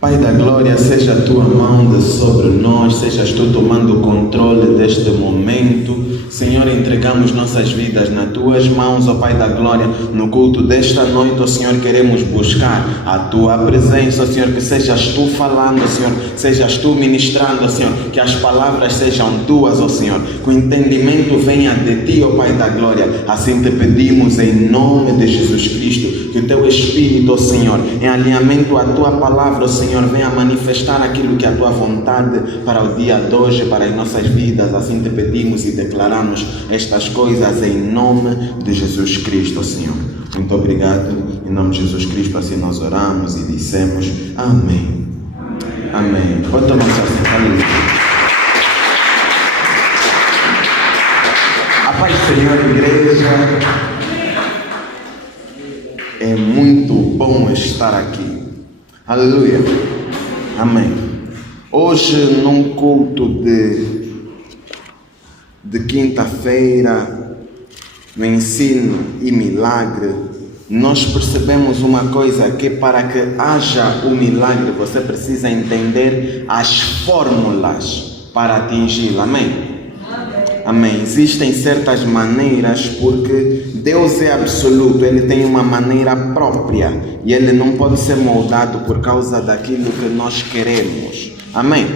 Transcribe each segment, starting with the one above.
Pai da glória, seja a tua mão sobre nós, sejas tu tomando o controle deste momento. Senhor, entregamos nossas vidas nas tuas mãos, ó Pai da glória. No culto desta noite, ó Senhor, queremos buscar a tua presença, ó Senhor, que sejas tu falando, ó Senhor, sejas tu ministrando, ó Senhor, que as palavras sejam tuas, ó Senhor, que o entendimento venha de ti, ó Pai da glória. Assim te pedimos em nome de Jesus Cristo, que o teu Espírito, ó Senhor, em alinhamento à tua palavra, ó Senhor, venha manifestar aquilo que é a tua vontade para o dia de hoje, para as nossas vidas. Assim te pedimos e declaramos estas coisas em nome de Jesus Cristo, Senhor. Muito obrigado. Em nome de Jesus Cristo, assim nós oramos e dissemos amém. Amém. Pode tomar seu assento. Aleluia. A paz do Senhor, igreja. É muito bom estar aqui. Aleluia. Amém. Hoje, num culto de quinta-feira, no ensino e milagre, nós percebemos uma coisa, que para que haja o milagre, você precisa entender as fórmulas para atingi-lo. Amém? Amém. Existem certas maneiras, porque Deus é absoluto, Ele tem uma maneira própria e Ele não pode ser moldado por causa daquilo que nós queremos. Amém?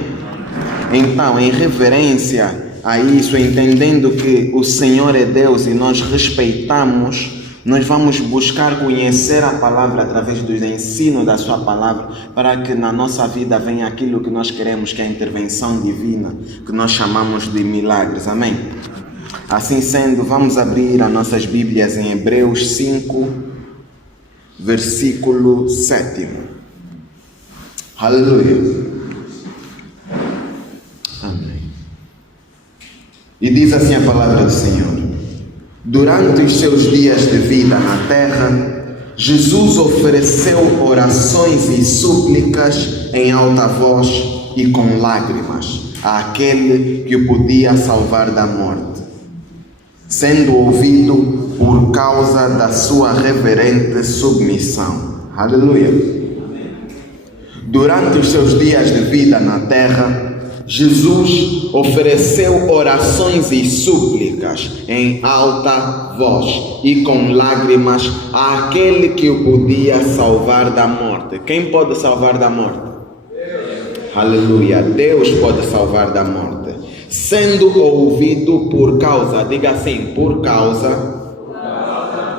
Então, em reverência a isso, entendendo que o Senhor é Deus e nós respeitamos, nós vamos buscar conhecer a palavra através do ensino da sua palavra, para que na nossa vida venha aquilo que nós queremos, que é a intervenção divina, que nós chamamos de milagres. Amém? Assim sendo, vamos abrir as nossas Bíblias em Hebreus 5, versículo 7. Aleluia. Amém. E diz assim a palavra do Senhor: durante os seus dias de vida na terra, Jesus ofereceu orações e súplicas em alta voz e com lágrimas àquele que o podia salvar da morte, sendo ouvido por causa da sua reverente submissão. Aleluia. Durante os seus dias de vida na terra, Jesus ofereceu orações e súplicas em alta voz e com lágrimas àquele que o podia salvar da morte. Quem pode salvar da morte? Deus. Aleluia. Deus pode salvar da morte. Sendo ouvido por causa, diga assim, por causa.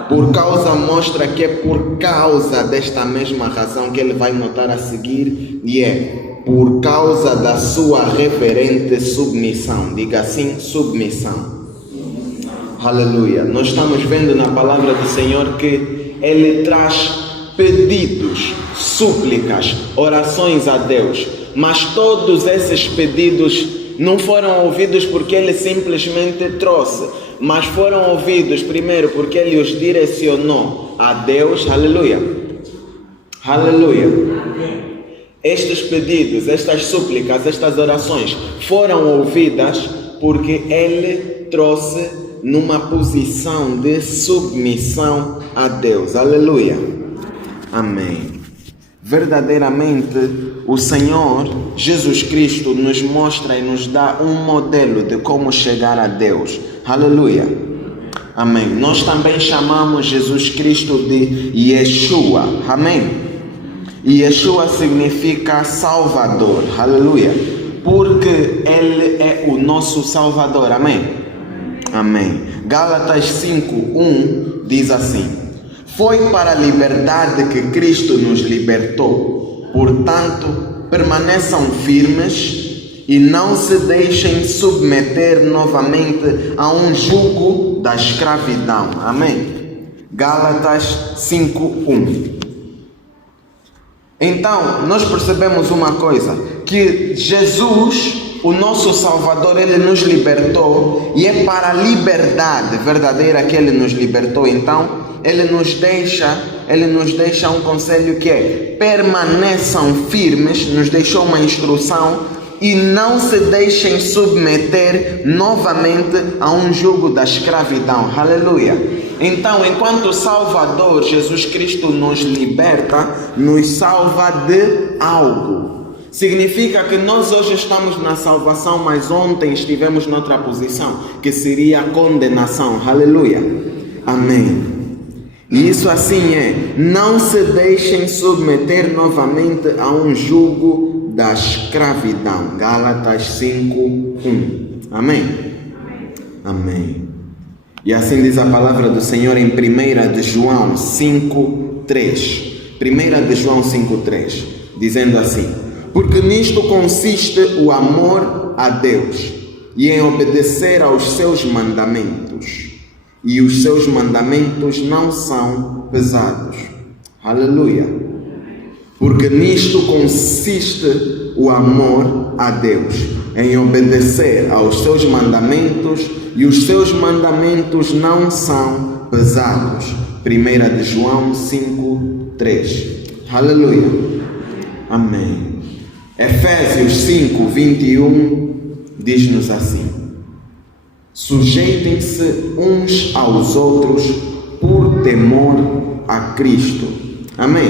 Por causa mostra que é por causa desta mesma razão que ele vai notar a seguir, e é por causa da sua reverente submissão. Diga assim, submissão. Aleluia. Nós estamos vendo na palavra do Senhor que Ele traz pedidos, súplicas, orações a Deus. Mas todos esses pedidos não foram ouvidos porque Ele simplesmente trouxe, mas foram ouvidos primeiro porque Ele os direcionou a Deus. Aleluia. Aleluia. Estes pedidos, estas súplicas, estas orações foram ouvidas porque Ele trouxe numa posição de submissão a Deus. Aleluia. Amém. Verdadeiramente, o Senhor Jesus Cristo nos mostra e nos dá um modelo de como chegar a Deus. Aleluia. Amém. Nós também chamamos Jesus Cristo de Yeshua. Amém. E Yeshua significa Salvador, aleluia, porque Ele é o nosso Salvador, amém? Amém. Gálatas 5:1 diz assim: foi para a liberdade que Cristo nos libertou, portanto, permaneçam firmes e não se deixem submeter novamente a um jugo da escravidão, amém? Gálatas 5:1. Então, nós percebemos uma coisa, que Jesus, o nosso Salvador, Ele nos libertou, e é para a liberdade verdadeira que Ele nos libertou. Então, Ele nos deixa um conselho que é: permaneçam firmes, nos deixou uma instrução, e não se deixem submeter novamente a um jugo da escravidão. Aleluia. Então, enquanto Salvador, Jesus Cristo nos liberta, nos salva de algo. Significa que nós hoje estamos na salvação, mas ontem estivemos noutra posição, que seria a condenação. Aleluia. Amém. E isso assim é: não se deixem submeter novamente a um jugo da escravidão. Gálatas 5:1. Amém? Amém. E assim diz a palavra do Senhor em 1 de João 5:3. 1 de João 5:3, dizendo assim: porque nisto consiste o amor a Deus, e em obedecer aos seus mandamentos. E os seus mandamentos não são pesados. Aleluia. Porque nisto consiste o amor a Deus, em obedecer aos seus mandamentos, e os seus mandamentos não são pesados. 1 de João 5:3. Aleluia. Amém. Efésios 5:21 diz-nos assim: sujeitem-se uns aos outros por temor a Cristo. Amém?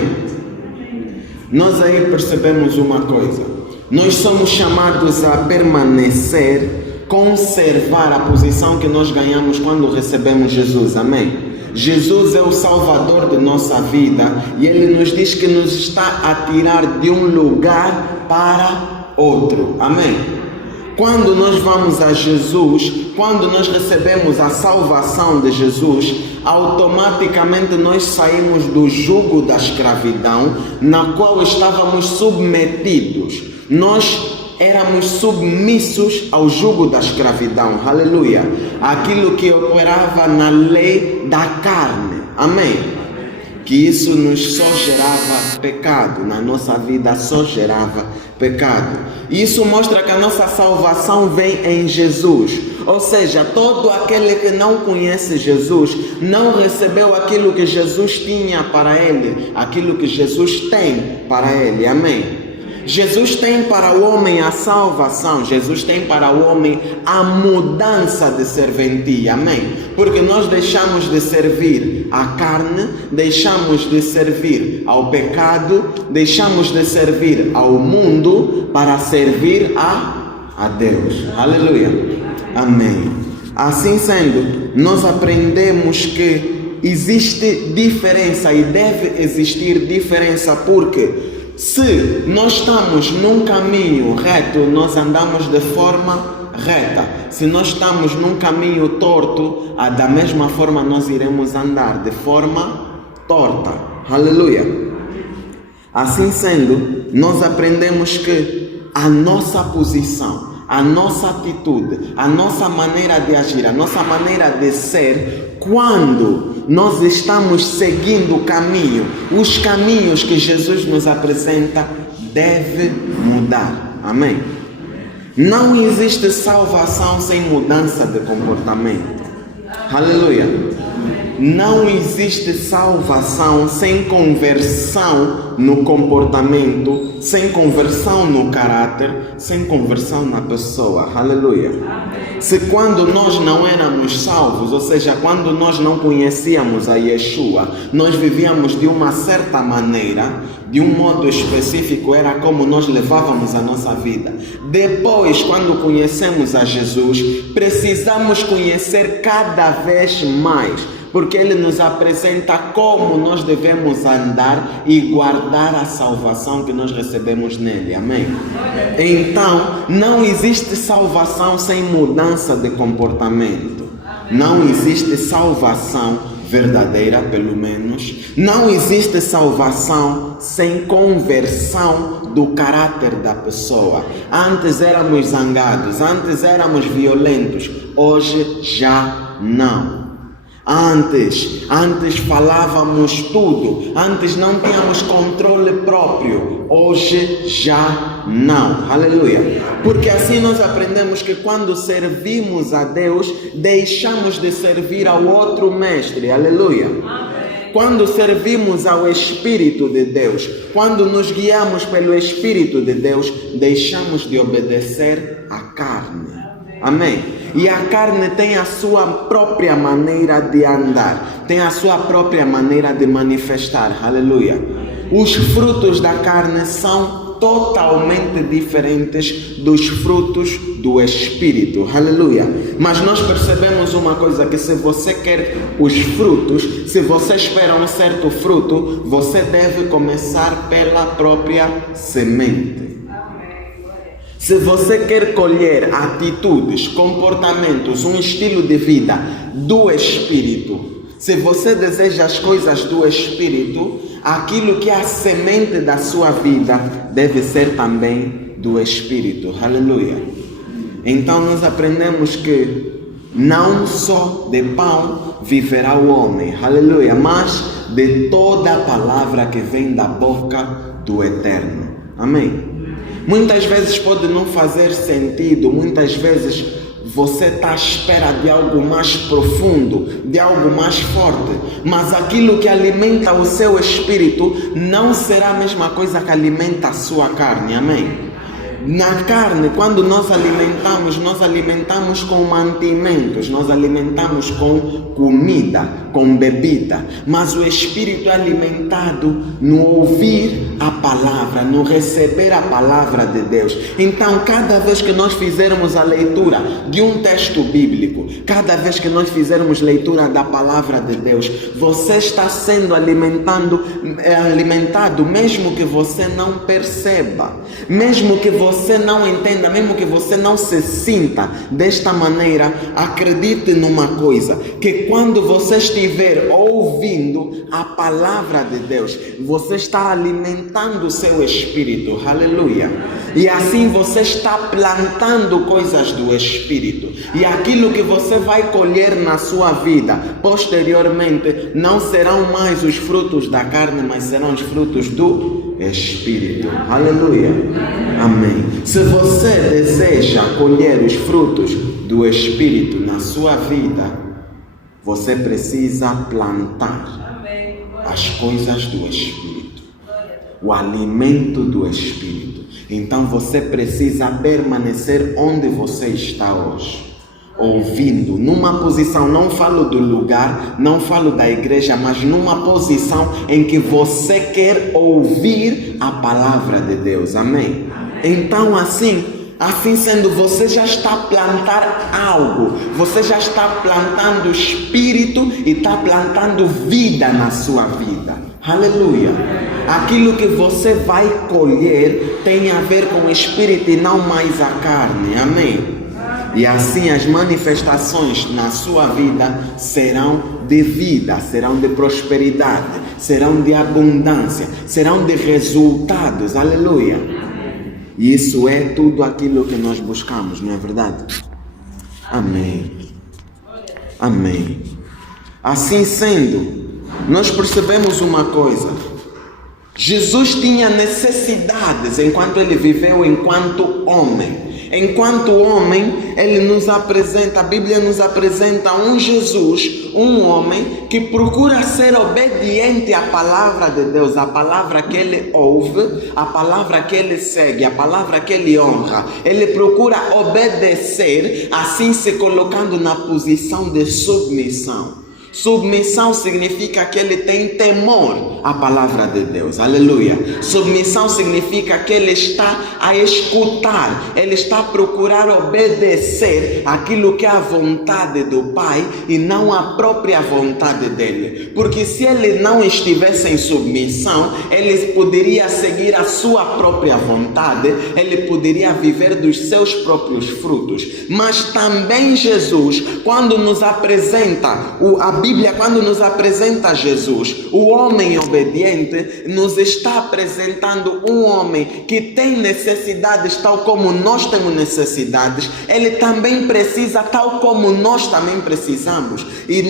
Nós aí percebemos uma coisa: nós somos chamados a permanecer, conservar a posição que nós ganhamos quando recebemos Jesus. Amém? Jesus é o Salvador de nossa vida e Ele nos diz que nos está a tirar de um lugar para outro. Amém? Quando nós vamos a Jesus, quando nós recebemos a salvação de Jesus, automaticamente nós saímos do jugo da escravidão na qual estávamos submetidos. Nós éramos submissos ao jugo da escravidão. Aleluia. Aquilo que operava na lei da carne. Amém? Que isso nos só gerava pecado, na nossa vida só gerava pecado. Isso mostra que a nossa salvação vem em Jesus. Ou seja, todo aquele que não conhece Jesus, não recebeu aquilo que Jesus tinha para ele, aquilo que Jesus tem para ele. Amém? Jesus tem para o homem a salvação, Jesus tem para o homem a mudança de serventia. Amém? Porque nós deixamos de servir à carne, deixamos de servir ao pecado, deixamos de servir ao mundo para servir a Deus. Aleluia. Amém. Assim sendo, nós aprendemos que existe diferença e deve existir diferença, porque se nós estamos num caminho reto, nós andamos de forma reta. Se nós estamos num caminho torto, da mesma forma nós iremos andar de forma torta. Aleluia. Assim sendo, nós aprendemos que a nossa posição, a nossa atitude, a nossa maneira de agir, a nossa maneira de ser, quando nós estamos seguindo o caminho, os caminhos que Jesus nos apresenta, deve mudar. Amém? Não existe salvação sem mudança de comportamento. Aleluia. Não existe salvação sem conversão no comportamento, sem conversão no caráter, sem conversão na pessoa. Aleluia. Se quando nós não éramos salvos, ou seja, quando nós não conhecíamos a Yeshua, nós vivíamos de uma certa maneira, de um modo específico, era como nós levávamos a nossa vida. Depois, quando conhecemos a Jesus, precisamos conhecer cada vez mais, porque Ele nos apresenta como nós devemos andar e guardar a salvação que nós recebemos nele. Amém? Então, não existe salvação sem mudança de comportamento. Não existe salvação verdadeira, pelo menos. Não existe salvação sem conversão do caráter da pessoa. Antes éramos zangados, antes éramos violentos, hoje já não. Antes falávamos tudo, antes não tínhamos controle próprio, hoje já não. Aleluia. Porque assim nós aprendemos que quando servimos a Deus, deixamos de servir ao outro mestre. Aleluia. Quando servimos ao Espírito de Deus, quando nos guiamos pelo Espírito de Deus, deixamos de obedecer à carne. Amém? E a carne tem a sua própria maneira de andar, tem a sua própria maneira de manifestar. Aleluia. Os frutos da carne são totalmente diferentes dos frutos do Espírito. Aleluia. Mas nós percebemos uma coisa, que se você quer os frutos, se você espera um certo fruto, você deve começar pela própria semente. Se você quer colher atitudes, comportamentos, um estilo de vida do Espírito, se você deseja as coisas do Espírito, aquilo que é a semente da sua vida deve ser também do Espírito. Aleluia. Então nós aprendemos que não só de pão viverá o homem, aleluia, mas de toda a palavra que vem da boca do Eterno. Amém? Muitas vezes pode não fazer sentido, muitas vezes você está à espera de algo mais profundo, de algo mais forte, mas aquilo que alimenta o seu espírito não será a mesma coisa que alimenta a sua carne. Amém? Na carne, quando nós alimentamos com mantimentos, nós alimentamos com comida, com bebida, mas o espírito é alimentado no ouvir a palavra, no receber a palavra de Deus. Então, cada vez que nós fizermos a leitura de um texto bíblico, cada vez que nós fizermos leitura da palavra de Deus, você está sendo alimentado, mesmo que você não perceba, mesmo que você não entenda, mesmo que você não se sinta desta maneira. Acredite numa coisa, que quando você estiver ouvindo a palavra de Deus, você está alimentando o seu espírito. Aleluia. E assim você está plantando coisas do espírito, e aquilo que você vai colher na sua vida posteriormente não serão mais os frutos da carne, mas serão os frutos do Espírito. Aleluia. Amém. Se você deseja colher os frutos do Espírito na sua vida, você precisa plantar as coisas do Espírito, o alimento do Espírito. Então você precisa permanecer onde você está hoje, ouvindo, numa posição, não falo do lugar, não falo da igreja, mas numa posição em que você quer ouvir a palavra de Deus. Amém? Então assim sendo, você já está a plantar algo, você já está plantando espírito e está plantando vida na sua vida. Aleluia. Aquilo que você vai colher tem a ver com o espírito e não mais a carne. Amém? E assim as manifestações na sua vida serão de vida, serão de prosperidade, serão de abundância, serão de resultados. Aleluia. E isso é tudo aquilo que nós buscamos, não é verdade? Amém. Amém. Assim sendo, nós percebemos uma coisa. Jesus tinha necessidades enquanto ele viveu enquanto homem. Enquanto homem, ele nos apresenta, a Bíblia nos apresenta um Jesus, um homem que procura ser obediente à palavra de Deus, a palavra que ele ouve, a palavra que ele segue, a palavra que ele honra. Ele procura obedecer, assim se colocando na posição de submissão. Submissão significa que ele tem temor à palavra de Deus. Aleluia. Submissão significa que ele está a escutar, ele está a procurar obedecer aquilo que é a vontade do Pai e não a própria vontade dele. Porque se ele não estivesse em submissão, ele poderia seguir a sua própria vontade, ele poderia viver dos seus próprios frutos. Mas também Jesus, quando nos apresenta a Bíblia, quando nos apresenta Jesus, o homem obediente, nos está apresentando um homem que tem necessidades tal como nós temos necessidades. Ele também precisa tal como nós também precisamos. E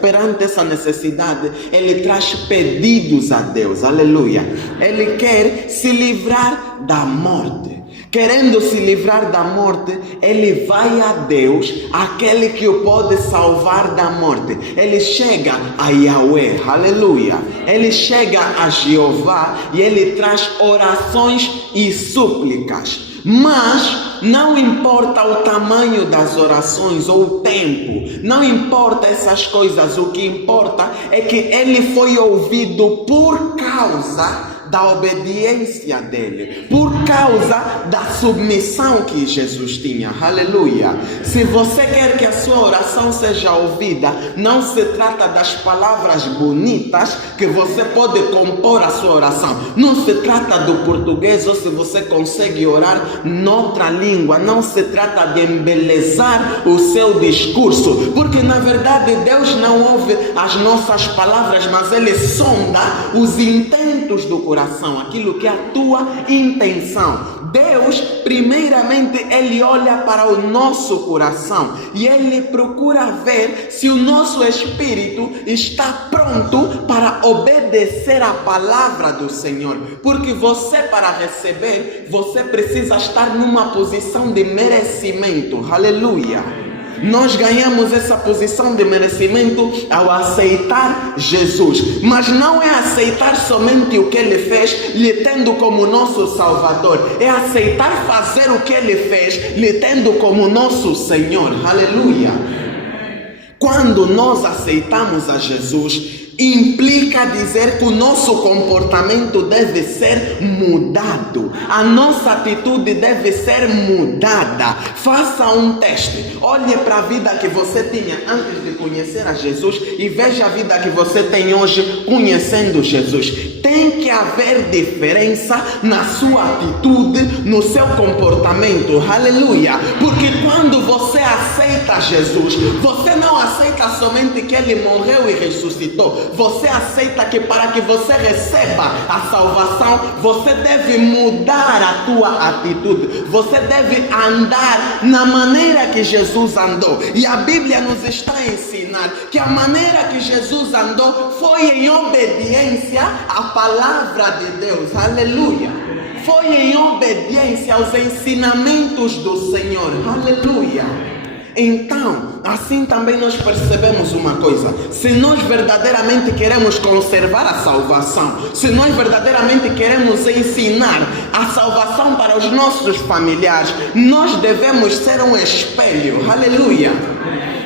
perante essa necessidade, ele traz pedidos a Deus. Aleluia. Ele quer se livrar da morte. querendo se livrar da morte, ele vai a Deus, aquele que o pode salvar da morte. Ele chega a Yahweh, aleluia. Ele chega a Jeová e ele traz orações e súplicas. Mas não importa o tamanho das orações ou o tempo, não importa essas coisas, o que importa é que ele foi ouvido por causa da obediência dele, por causa da submissão que Jesus tinha, aleluia. Se você quer que a sua oração seja ouvida, não se trata das palavras bonitas que você pode compor a sua oração, não se trata do português ou se você consegue orar noutra língua, não se trata de embelezar o seu discurso, porque na verdade Deus não ouve as nossas palavras, mas Ele sonda os intentos do coração, aquilo que é a tua intenção. Deus, primeiramente, Ele olha para o nosso coração e Ele procura ver se o nosso espírito está pronto para obedecer a palavra do Senhor. Porque você, para receber, você precisa estar numa posição de merecimento. Aleluia. Nós ganhamos essa posição de merecimento ao aceitar Jesus. Mas não é aceitar somente o que Ele fez, lhe tendo como nosso Salvador. É aceitar fazer o que Ele fez, lhe tendo como nosso Senhor. Aleluia. Quando nós aceitamos a Jesus, implica dizer que o nosso comportamento deve ser mudado, a nossa atitude deve ser mudada. Faça um teste, olhe para a vida que você tinha antes de conhecer a Jesus e veja a vida que você tem hoje conhecendo Jesus. Tem que haver diferença na sua atitude, no seu comportamento, aleluia. Porque quando você aceita Jesus, você não aceita somente que Ele morreu e ressuscitou. Você aceita que para que você receba a salvação, você deve mudar a tua atitude. Você deve andar na maneira que Jesus andou. E a Bíblia nos está a ensinar que a maneira que Jesus andou foi em obediência à palavra de Deus. Aleluia. Foi em obediência aos ensinamentos do Senhor. Aleluia. Então, assim também nós percebemos uma coisa: se nós verdadeiramente queremos conservar a salvação, se nós verdadeiramente queremos ensinar a salvação para os nossos familiares, nós devemos ser um espelho, aleluia.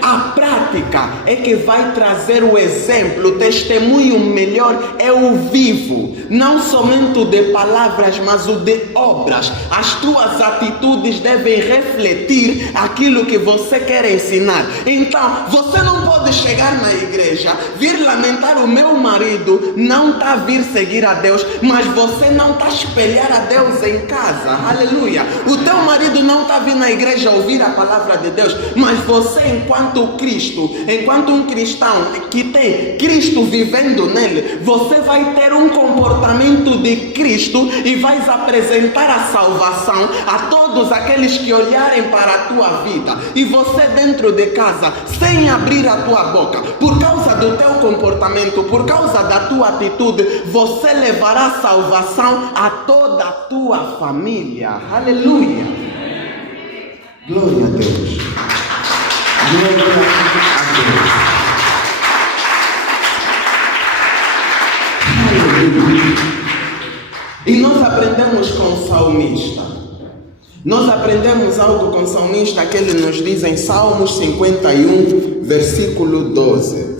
A prática é que vai trazer o exemplo, o testemunho melhor é o vivo, não somente o de palavras, mas o de obras. As tuas atitudes devem refletir aquilo que você quer ensinar. Então, você não pode chegar na igreja, vir lamentar: o meu marido não está a vir seguir a Deus, mas você não está a espelhar a Deus em casa, aleluia. O teu marido não está a vir na igreja ouvir a palavra de Deus, mas você, enquanto Cristo, enquanto um cristão que tem Cristo vivendo nele, você vai ter um comportamento de Cristo e vais apresentar a salvação a todos aqueles que olharem para a tua vida. E você dentro de casa, sem abrir a tua boca, por causa do teu comportamento, por causa da tua atitude, você levará salvação a toda a tua família. Aleluia. Glória a Deus. Glória a Deus. Aleluia. E nós aprendemos com o salmista. Nós aprendemos algo com o salmista que ele nos diz em Salmos 51, versículo 12.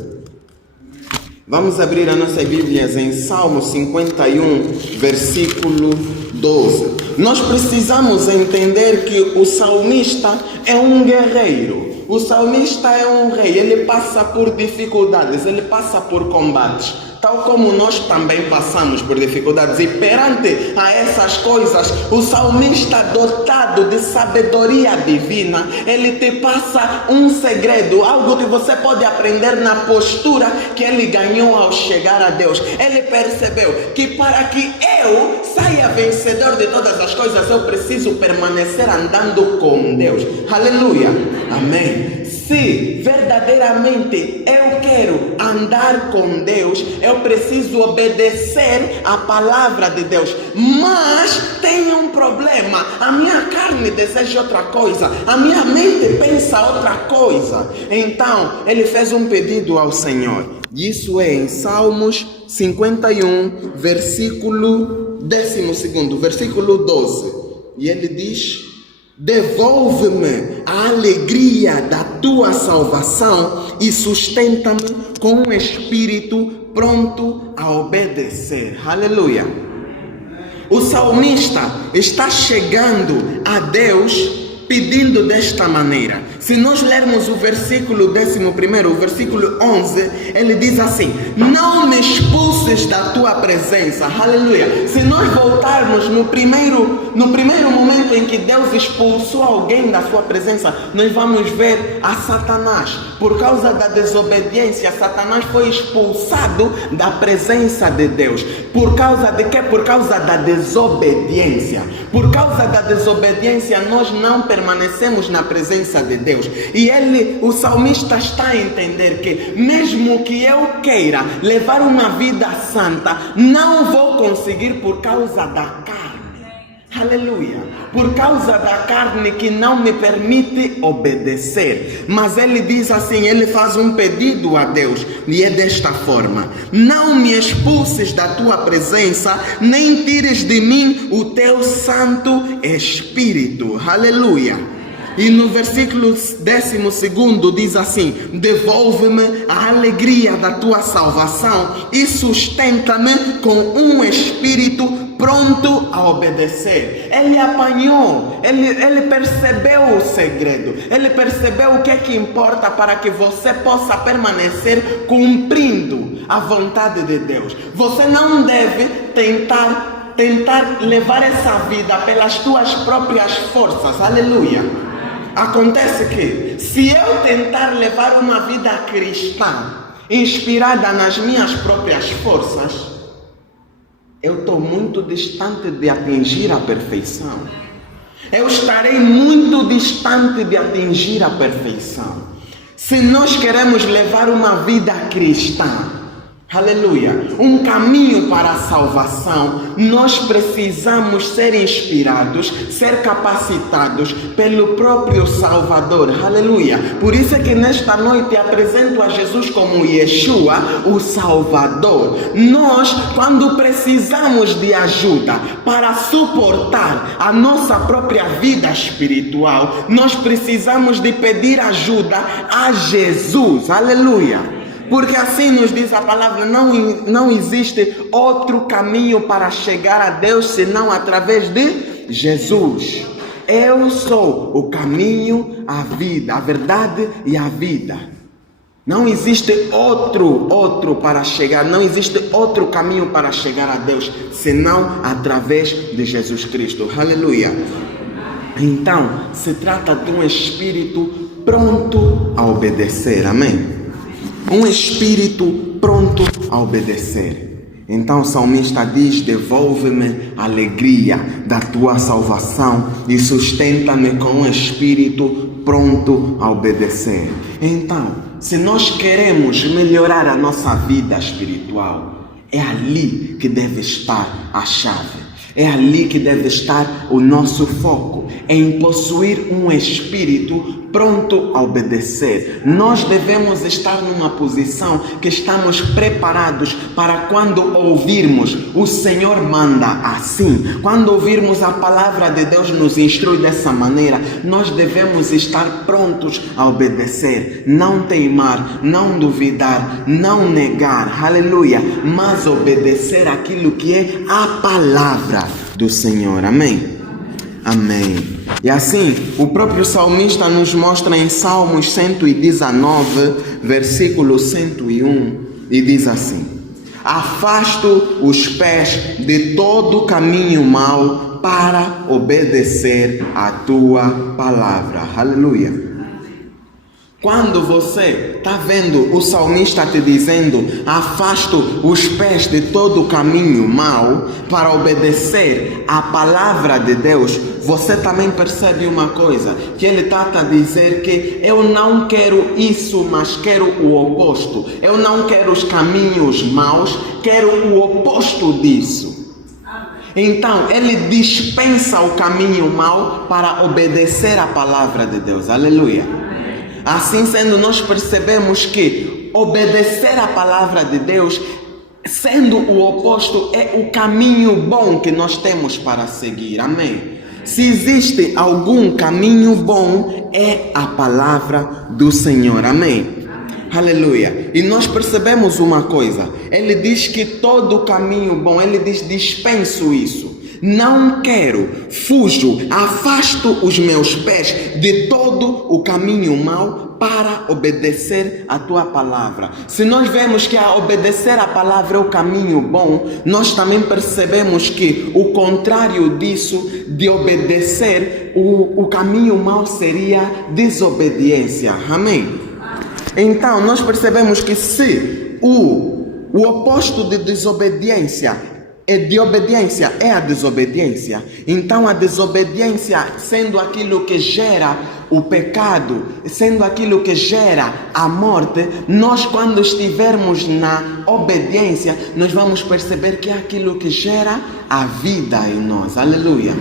Vamos abrir as nossas Bíblias em Salmos 51, versículo 12. Nós precisamos entender que o salmista é um guerreiro. O salmista é um rei, ele passa por dificuldades, ele passa por combates, tal como nós também passamos por dificuldades. E perante a essas coisas, o salmista, dotado de sabedoria divina, ele te passa um segredo, algo que você pode aprender na postura que ele ganhou ao chegar a Deus. Ele percebeu que para que eu saia vencedor de todas as coisas, eu preciso permanecer andando com Deus. Aleluia. Amém. Se verdadeiramente eu quero andar com Deus, eu preciso obedecer à palavra de Deus. Mas tem um problema: a minha carne deseja outra coisa, a minha mente pensa outra coisa. Então ele fez um pedido ao Senhor. Isso é em Salmos 51, versículo 12, versículo 12. E ele diz: devolve-me a alegria da tua salvação e sustenta-me com um espírito pronto a obedecer. Aleluia. O salmista está chegando a Deus pedindo desta maneira. Se nós lermos o versículo 11, o versículo 11, ele diz assim: não me expulses da tua presença. Aleluia. Se nós voltarmos no primeiro momento em que Deus expulsou alguém da sua presença, nós vamos ver a Satanás. Por causa da desobediência, Satanás foi expulsado da presença de Deus. Por causa de quê? Por causa da desobediência. Por causa da desobediência, nós não permanecemos na presença de Deus. E o salmista está a entender que mesmo que eu queira levar uma vida santa, não vou conseguir por causa da carne. Aleluia. Por causa da carne que não me permite obedecer. Mas ele diz assim, ele faz um pedido a Deus, e é desta forma: não me expulses da tua presença, nem tires de mim o teu Santo Espírito. Aleluia. E no versículo 12 diz assim: devolve-me a alegria da tua salvação e sustenta-me com um espírito pronto a obedecer. Ele apanhou, ele percebeu o segredo, ele percebeu o que é que importa para que você possa permanecer cumprindo a vontade de Deus. Você não deve tentar levar essa vida pelas tuas próprias forças. Aleluia. Acontece que, se eu tentar levar uma vida cristã inspirada nas minhas próprias forças, eu estou muito distante de atingir a perfeição. Eu estarei muito distante de atingir a perfeição. Se nós queremos levar uma vida cristã, aleluia, um caminho para a salvação, nós precisamos ser inspirados, ser capacitados pelo próprio Salvador. Aleluia. Por isso é que nesta noite apresento a Jesus como Yeshua, o Salvador. Nós, quando precisamos de ajuda para suportar a nossa própria vida espiritual, nós precisamos de pedir ajuda a Jesus. Aleluia. Porque assim nos diz a palavra: não existe outro caminho para chegar a Deus senão através de Jesus. Eu sou o caminho, a vida, a verdade e a vida. Não existe outro para chegar, não existe outro caminho para chegar a Deus senão através de Jesus Cristo. Aleluia. Então, se trata de um espírito pronto a obedecer. Amém? Um espírito pronto a obedecer. Então o salmista diz: devolve-me a alegria da tua salvação e sustenta-me com um espírito pronto a obedecer. Então, se nós queremos melhorar a nossa vida espiritual, é ali que deve estar a chave. É ali que deve estar o nosso foco, em possuir um espírito pronto a obedecer. Nós devemos estar numa posição que estamos preparados para quando ouvirmos o Senhor manda assim. Quando ouvirmos a palavra de Deus nos instrui dessa maneira, nós devemos estar prontos a obedecer. Não teimar, não duvidar, não negar, aleluia, mas obedecer aquilo que é a palavra do Senhor. Amém? Amém. E assim, o próprio salmista nos mostra em Salmos 119, versículo 101, e diz assim: afasto os pés de todo caminho mau para obedecer a tua palavra. Aleluia. Quando você está vendo o salmista te dizendo: afasto os pés de todo caminho mau para obedecer a palavra de Deus, você também percebe uma coisa, que ele está a dizer que eu não quero isso, mas quero o oposto. Eu não quero os caminhos maus, quero o oposto disso. Então, ele dispensa o caminho mau para obedecer a palavra de Deus. Aleluia. Assim sendo, nós percebemos que obedecer a palavra de Deus, sendo o oposto, é o caminho bom que nós temos para seguir. Amém. Se existe algum caminho bom, é a palavra do Senhor. Amém. Aleluia. E nós percebemos uma coisa. Ele diz que todo caminho bom, ele diz, dispenso isso. Não quero, fujo, afasto os meus pés de todo o caminho mau para obedecer a tua palavra. Se nós vemos que a obedecer a palavra é o caminho bom, nós também percebemos que o contrário disso, de obedecer, o caminho mau seria desobediência. Amém? Então, nós percebemos que se o oposto de desobediência de obediência é a desobediência, então a desobediência, sendo aquilo que gera o pecado, sendo aquilo que gera a morte, nós, quando estivermos na obediência, nós vamos perceber que é aquilo que gera a vida em nós. Aleluia.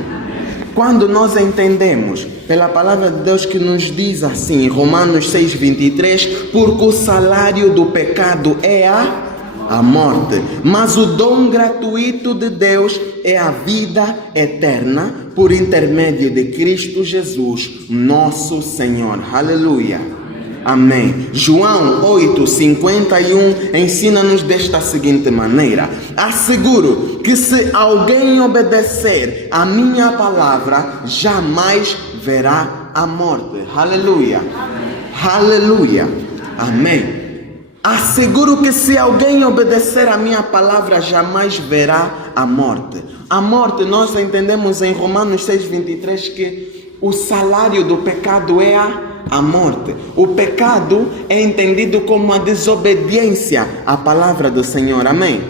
Quando nós entendemos pela palavra de Deus que nos diz assim, em Romanos 6:23, porque o salário do pecado é a morte, mas o dom gratuito de Deus é a vida eterna por intermédio de Cristo Jesus, nosso Senhor. Aleluia. Amém. João 8:51 ensina-nos desta seguinte maneira: asseguro que se alguém obedecer a minha palavra, jamais verá a morte. Aleluia. Aleluia. Amém. Asseguro que se alguém obedecer a minha palavra, jamais verá a morte. A morte, nós entendemos em Romanos 6:23 que o salário do pecado é a morte. O pecado é entendido como a desobediência à palavra do Senhor. Amém?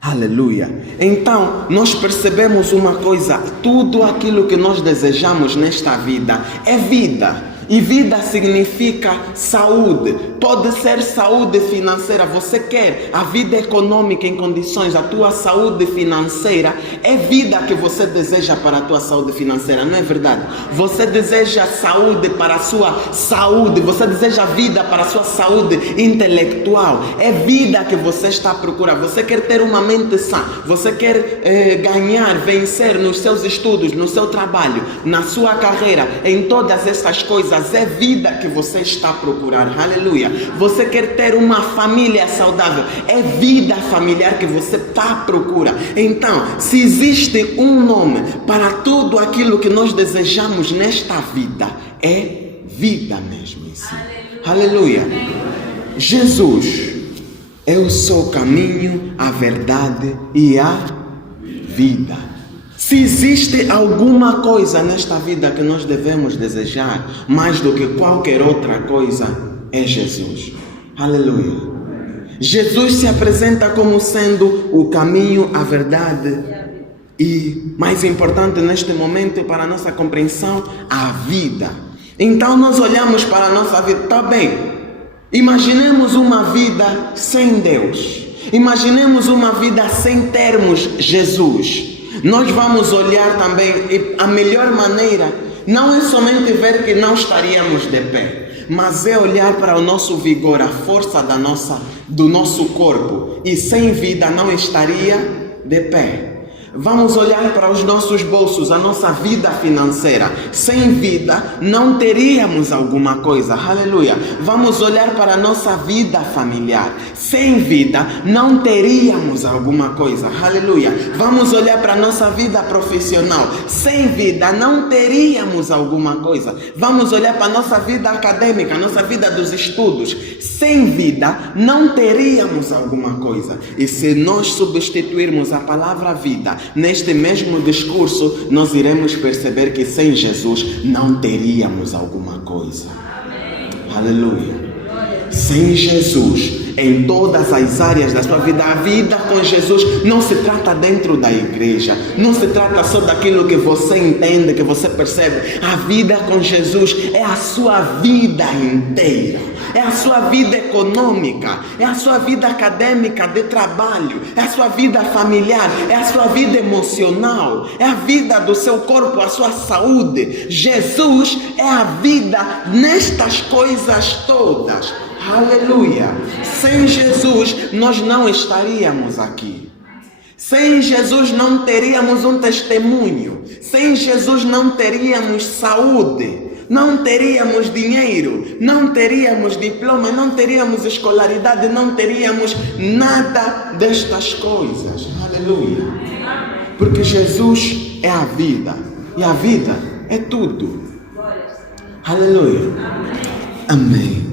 Aleluia. Então, nós percebemos uma coisa: tudo aquilo que nós desejamos nesta vida é vida. E vida significa saúde. Pode ser saúde financeira. Você quer a vida econômica em condições, a tua saúde financeira. É vida que você deseja para a tua saúde financeira, não é verdade? Você deseja saúde para a sua saúde. Você deseja vida para a sua saúde intelectual. É vida que você está a procurar. Você quer ter uma mente sã. Você quer ganhar, vencer nos seus estudos, no seu trabalho, na sua carreira, em todas essas coisas. É vida que você está a procurar. Aleluia. Você quer ter uma família saudável. É vida familiar que você está à procura. Então, se existe um nome para tudo aquilo que nós desejamos nesta vida, é vida mesmo em si. Aleluia. Jesus, eu sou o caminho, a verdade e a vida. Se existe alguma coisa nesta vida que nós devemos desejar mais do que qualquer outra coisa, é Jesus. Aleluia. Jesus se apresenta como sendo o caminho, a verdade e, mais importante neste momento para a nossa compreensão, a vida. Então nós olhamos para a nossa vida, tá bem, imaginemos uma vida sem Deus. Imaginemos uma vida sem termos Jesus. Nós vamos olhar também, e a melhor maneira não é somente ver que não estaríamos de pé, mas é olhar para o nosso vigor, a força do nosso corpo, e sem vida não estaria de pé. Vamos olhar para os nossos bolsos, a nossa vida financeira. Sem vida não teríamos alguma coisa. Aleluia. Vamos olhar para a nossa vida familiar. Sem vida não teríamos alguma coisa. Aleluia. Vamos olhar para a nossa vida profissional. Sem vida não teríamos alguma coisa. Vamos olhar para a nossa vida acadêmica, a nossa vida dos estudos. Sem vida não teríamos alguma coisa. E se nós substituirmos a palavra vida neste mesmo discurso, nós iremos perceber que sem Jesus não teríamos alguma coisa. Amém. Aleluia. Sem Jesus em todas as áreas da sua vida. A vida com Jesus não se trata dentro da igreja, não se trata só daquilo que você entende, que você percebe. A vida com Jesus é a sua vida inteira. É a sua vida econômica, é a sua vida acadêmica, de trabalho, é a sua vida familiar, é a sua vida emocional, é a vida do seu corpo, a sua saúde. Jesus é a vida nestas coisas todas. Aleluia! Sem Jesus nós não estaríamos aqui. Sem Jesus não teríamos um testemunho. Sem Jesus não teríamos saúde. Não teríamos dinheiro, não teríamos diploma, não teríamos escolaridade, não teríamos nada destas coisas. Aleluia. Porque Jesus é a vida. E a vida é tudo. Aleluia. Amém.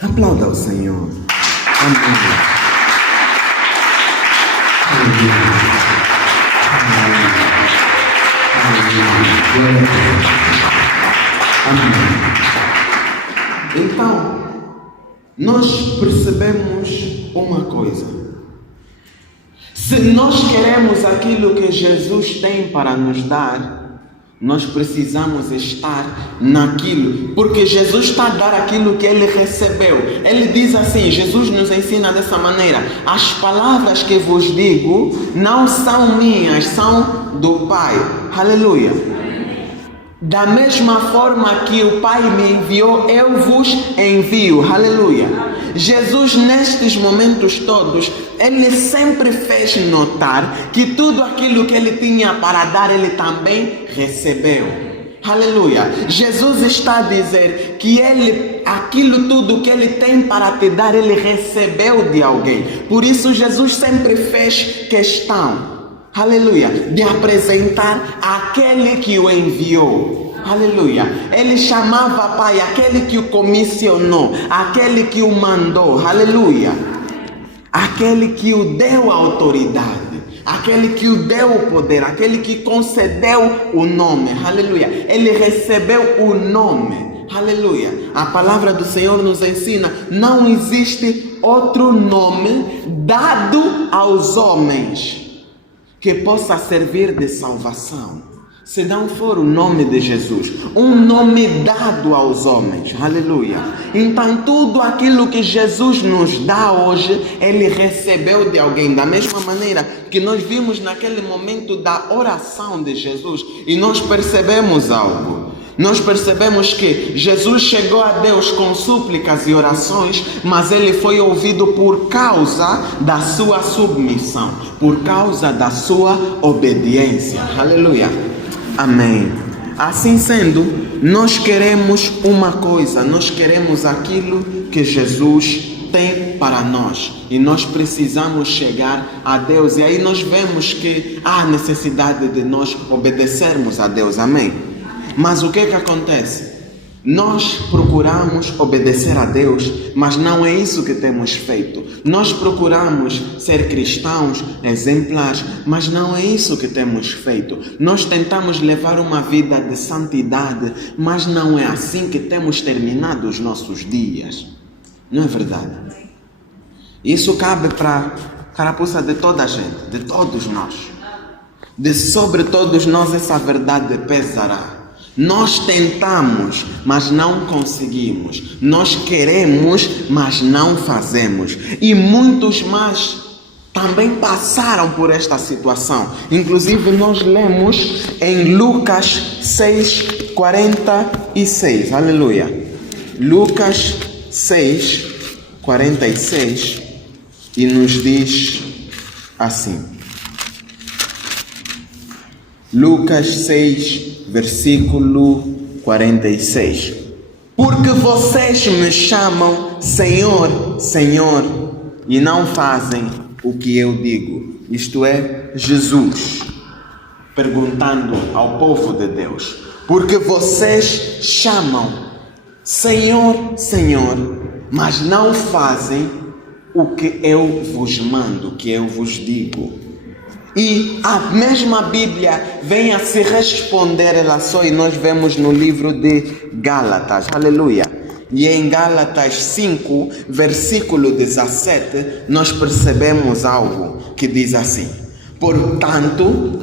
Aplauda ao Senhor. Amém. Amém. Amém. Então, nós percebemos uma coisa. Se nós queremos aquilo que Jesus tem para nos dar, nós precisamos estar naquilo, porque Jesus está a dar aquilo que Ele recebeu. Ele diz assim, Jesus nos ensina dessa maneira: as palavras que vos digo não são minhas, são do Pai. Aleluia. Da mesma forma que o Pai me enviou, eu vos envio. Aleluia. Jesus, nestes momentos todos, Ele sempre fez notar que tudo aquilo que Ele tinha para dar, Ele também recebeu. Aleluia. Jesus está a dizer que Ele, aquilo tudo que Ele tem para te dar, Ele recebeu de alguém. Por isso Jesus sempre fez questão, aleluia, de apresentar aquele que o enviou. Aleluia. Ele chamava Pai aquele que o comissionou, aquele que o mandou. Aleluia. Aquele que o deu a autoridade, aquele que o deu o poder, aquele que concedeu o nome. Aleluia. Ele recebeu o nome. Aleluia. A palavra do Senhor nos ensina: não existe outro nome dado aos homens que possa servir de salvação, se não for o nome de Jesus, um nome dado aos homens. Aleluia. Então tudo aquilo que Jesus nos dá hoje, Ele recebeu de alguém. Da mesma maneira que nós vimos naquele momento da oração de Jesus, e nós percebemos algo. Nós percebemos que Jesus chegou a Deus com súplicas e orações, mas Ele foi ouvido por causa da sua submissão, por causa da sua obediência. Aleluia. Amém. Assim sendo, nós queremos uma coisa, nós queremos aquilo que Jesus tem para nós, e nós precisamos chegar a Deus. E aí nós vemos que há necessidade de nós obedecermos a Deus. Amém. Mas o que acontece? Nós procuramos obedecer a Deus, mas não é isso que temos feito. Nós procuramos ser cristãos exemplares, mas não é isso que temos feito. Nós tentamos levar uma vida de santidade, mas não é assim que temos terminado os nossos dias. Não é verdade? Isso cabe para a carapuça de toda a gente, de todos nós. De sobre todos nós essa verdade pesará. Nós tentamos, mas não conseguimos. Nós queremos, mas não fazemos. E muitos mais também passaram por esta situação. Inclusive nós lemos em Lucas 6:46. Aleluia. Lucas 6:46, e nos diz assim. Lucas 6, versículo 46. Porque vocês me chamam Senhor, Senhor, e não fazem o que eu digo. Isto é, Jesus perguntando ao povo de Deus. Porque vocês chamam Senhor, Senhor, mas não fazem o que eu vos mando, o que eu vos digo. E a mesma Bíblia vem a se responder ela só, e nós vemos no livro de Gálatas. Aleluia. E em Gálatas 5, versículo 17, nós percebemos algo que diz assim: porquanto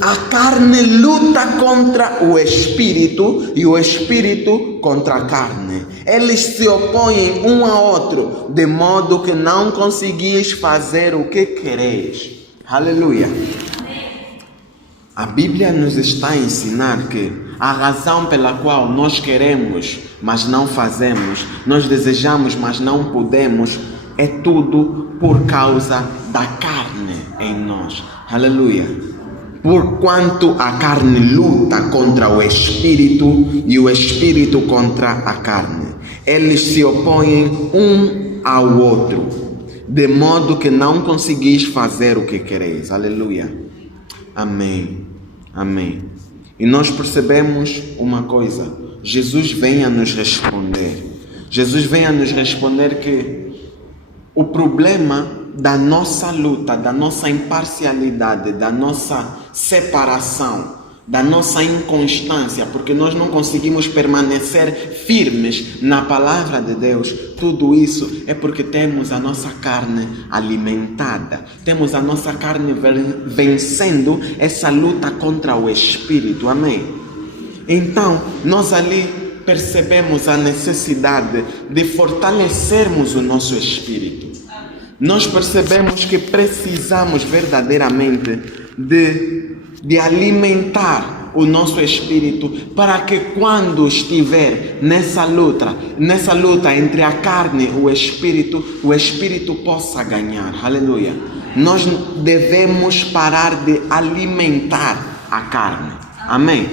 a carne luta contra o espírito e o espírito contra a carne. Eles se opõem um ao outro, de modo que não conseguis fazer o que quereis. Aleluia. A Bíblia nos está a ensinar que a razão pela qual nós queremos, mas não fazemos, nós desejamos, mas não podemos, é tudo por causa da carne em nós. Aleluia. Porquanto a carne luta contra o espírito e o espírito contra a carne. Eles se opõem um ao outro, de modo que não conseguis fazer o que quereis. Aleluia. Amém. Amém. E nós percebemos uma coisa. Jesus vem a nos responder. Jesus vem a nos responder que o problema da nossa luta, da nossa imparcialidade, da nossa separação, da nossa inconstância, porque nós não conseguimos permanecer firmes na palavra de Deus, tudo isso é porque temos a nossa carne alimentada, temos a nossa carne vencendo essa luta contra o Espírito, amém? Então, nós ali percebemos a necessidade de fortalecermos o nosso espírito. Nós percebemos que precisamos verdadeiramente de alimentar o nosso espírito para que quando estiver nessa luta entre a carne e o espírito possa ganhar. Aleluia. Nós devemos parar de alimentar a carne. Amém?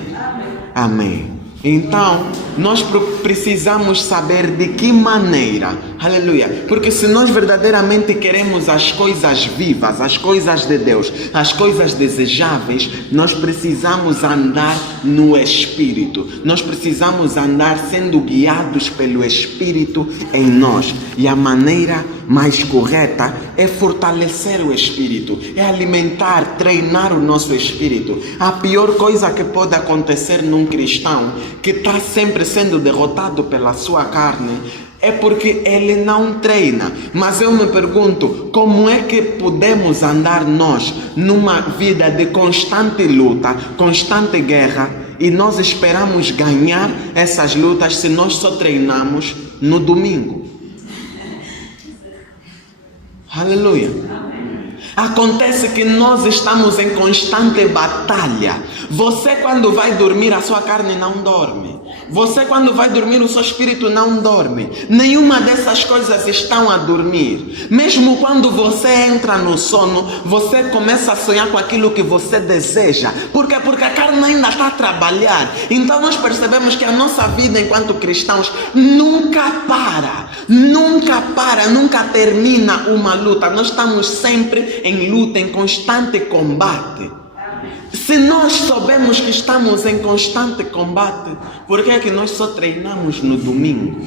Amém. Então, nós precisamos saber de que maneira, aleluia, porque se nós verdadeiramente queremos as coisas vivas, as coisas de Deus, as coisas desejáveis, nós precisamos andar no Espírito, nós precisamos andar sendo guiados pelo Espírito em nós, e a maneira mais correta é fortalecer o Espírito, é alimentar, treinar o nosso Espírito. A pior coisa que pode acontecer num cristão que está sempre sendo derrotado pela sua carne é porque ele não treina. Mas eu me pergunto, como é que podemos andar nós numa vida de constante luta, constante guerra, e nós esperamos ganhar essas lutas se nós só treinamos no domingo? Aleluia. Acontece que nós estamos em constante batalha. Você quando vai dormir, a sua carne não dorme. Você quando vai dormir, o seu espírito não dorme. Nenhuma dessas coisas estão a dormir. Mesmo quando você entra no sono, você começa a sonhar com aquilo que você deseja. Por quê? Porque a carne ainda está a trabalhar. Então nós percebemos que a nossa vida enquanto cristãos nunca para, nunca termina uma luta. Nós estamos sempre em luta, em constante combate. Se nós soubemos que estamos em constante combate, por que é que nós só treinamos no domingo?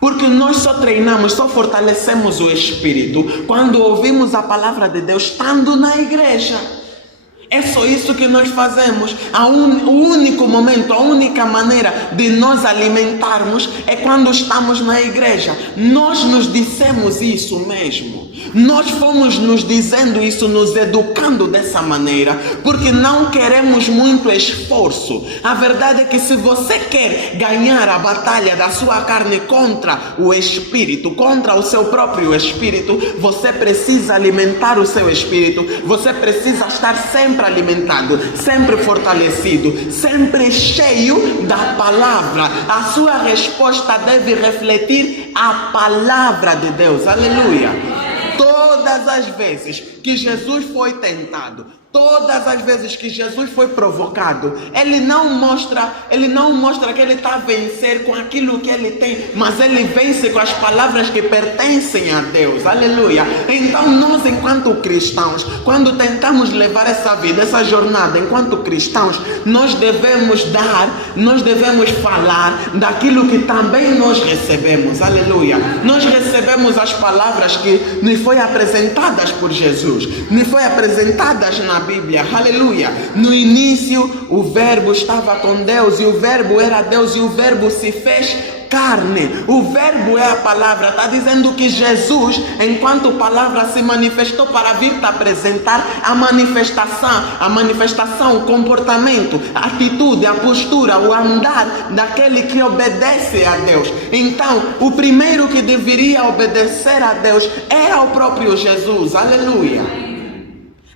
Porque nós só treinamos, só fortalecemos o espírito quando ouvimos a palavra de Deus estando na igreja. É só isso que nós fazemos. O único momento, a única maneira de nós alimentarmos é quando estamos na igreja. Nós nos dissemos isso mesmo. Nós fomos nos dizendo isso, nos educando dessa maneira, porque não queremos muito esforço. A verdade é que se você quer ganhar a batalha da sua carne contra o espírito, contra o seu próprio espírito, você precisa alimentar o seu espírito, você precisa estar sempre alimentado, sempre fortalecido, sempre cheio da palavra. A sua resposta deve refletir a palavra de Deus. Aleluia. Todas as vezes que Jesus foi tentado, todas as vezes que Jesus foi provocado, ele não mostra que ele está a vencer com aquilo que ele tem, mas ele vence com as palavras que pertencem a Deus. Aleluia. Então nós, enquanto cristãos, quando tentamos levar essa vida, essa jornada enquanto cristãos, nós devemos falar daquilo que também nós recebemos. Aleluia. Nós recebemos as palavras que nos foi apresentadas por Jesus, nos foi apresentadas na Bíblia, aleluia. No início o verbo estava com Deus e o verbo era Deus e o verbo se fez carne. O verbo é a palavra. Está dizendo que Jesus, enquanto palavra, se manifestou para vir te apresentar a manifestação, o comportamento, a atitude, a postura, o andar daquele que obedece a Deus. Então, o primeiro que deveria obedecer a Deus era o próprio Jesus, aleluia.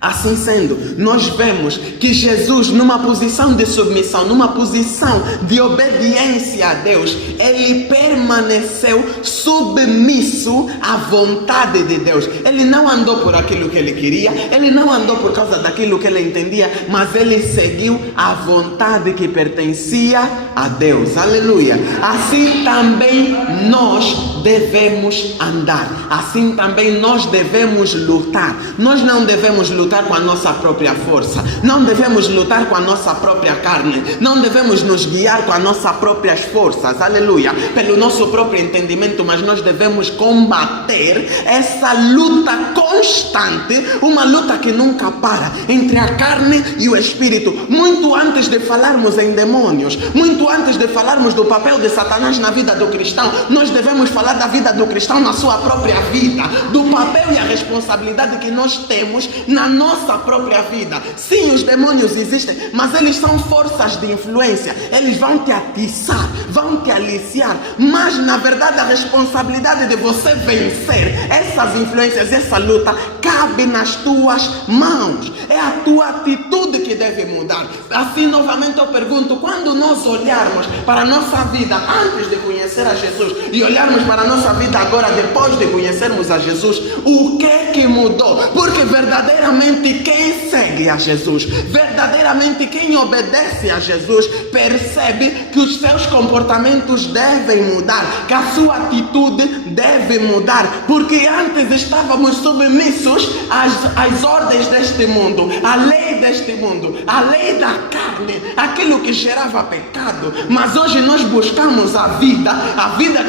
Assim sendo, nós vemos que Jesus, numa posição de submissão, numa posição de obediência a Deus, ele permaneceu submisso à vontade de Deus. Ele não andou por aquilo que ele queria, ele não andou por causa daquilo que ele entendia, mas ele seguiu a vontade que pertencia a Deus. Aleluia! Assim também nós devemos andar. Assim também nós devemos lutar. Nós não devemos lutar com a nossa própria força, não devemos lutar com a nossa própria carne, não devemos nos guiar com as nossas próprias forças, aleluia, pelo nosso próprio entendimento, mas nós devemos combater essa luta constante, uma luta que nunca para, entre a carne e o espírito. Muito antes de falarmos em demônios, muito antes de falarmos do papel de Satanás na vida do cristão, nós devemos falar da vida do cristão na sua própria vida, do papel e a responsabilidade que nós temos na nossa própria vida. Sim, os demônios existem, mas eles são forças de influência. Eles vão te atiçar, vão te aliciar, mas na verdade a responsabilidade de você vencer essas influências, essa luta, cabe nas tuas mãos. É a tua atitude que deve mudar. Assim, novamente eu pergunto, quando nós olharmos para a nossa vida antes de conhecer a Jesus e olharmos para a nossa vida agora depois de conhecermos a Jesus, o que mudou? Porque verdadeiramente quem segue a Jesus, verdadeiramente quem obedece a Jesus, percebe que os seus comportamentos devem mudar, que a sua atitude deve mudar, porque antes estávamos submissos às ordens deste mundo, à lei deste mundo, à lei da carne, aquilo que gerava pecado, mas hoje nós buscamos a vida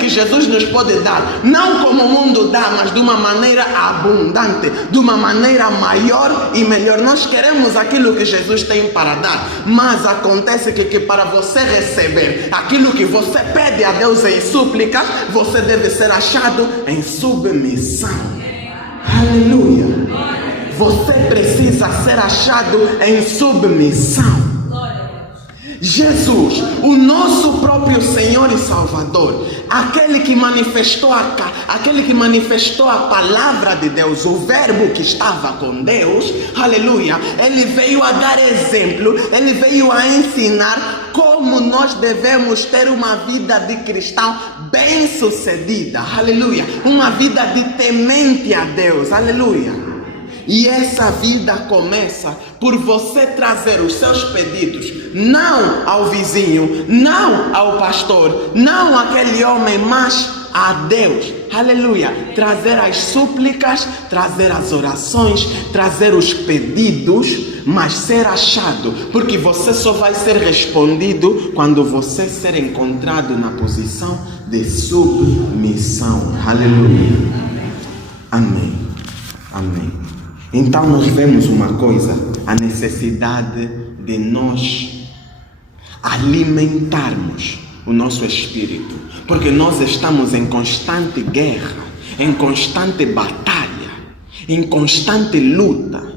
que Jesus nos pode dar, não como o mundo dá, mas de uma maneira abundante, de uma maneira maior e melhor. Nós queremos aquilo que Jesus tem para dar, mas acontece que para você receber aquilo que você pede a Deus em súplicas, você deve ser achado em submissão. Aleluia! Você precisa ser achado em submissão. Jesus, o nosso próprio Senhor e Salvador, aquele que manifestou a palavra de Deus, o verbo que estava com Deus, aleluia, ele veio a dar exemplo, ele veio a ensinar como nós devemos ter uma vida de cristão bem sucedida, aleluia, uma vida de temente a Deus, aleluia. E essa vida começa por você trazer os seus pedidos, não ao vizinho, não ao pastor, não àquele homem, mas a Deus. Aleluia. Trazer as súplicas, trazer as orações, trazer os pedidos, mas ser achado, porque você só vai ser respondido quando você ser encontrado na posição de submissão. Aleluia. Amém. Amém. Então nós vemos uma coisa, a necessidade de nós alimentarmos o nosso espírito, porque nós estamos em constante guerra, em constante batalha, em constante luta.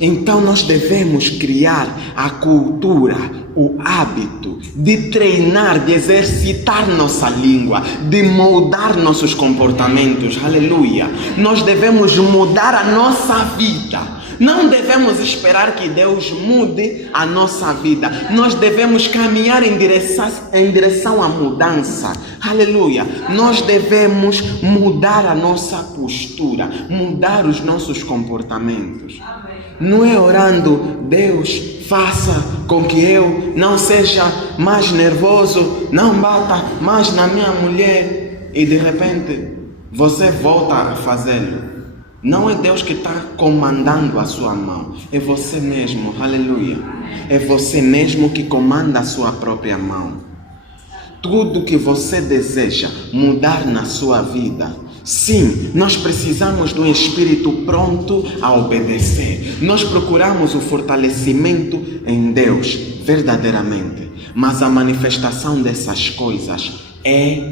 Então nós devemos criar a cultura, o hábito de treinar, de exercitar nossa língua, de moldar nossos comportamentos, aleluia. Nós devemos mudar a nossa vida. Não devemos esperar que Deus mude a nossa vida. Nós devemos caminhar em direção à mudança. Aleluia. Nós devemos mudar a nossa postura, mudar os nossos comportamentos. Não é orando, Deus, faça com que eu não seja mais nervoso, não bata mais na minha mulher, e de repente você volta a fazê-lo. Não é Deus que está comandando a sua mão, é você mesmo, aleluia. É você mesmo que comanda a sua própria mão. Tudo que você deseja mudar na sua vida, Sim, nós precisamos de um espírito pronto a obedecer. Nós procuramos o fortalecimento em Deus, verdadeiramente. Mas a manifestação dessas coisas é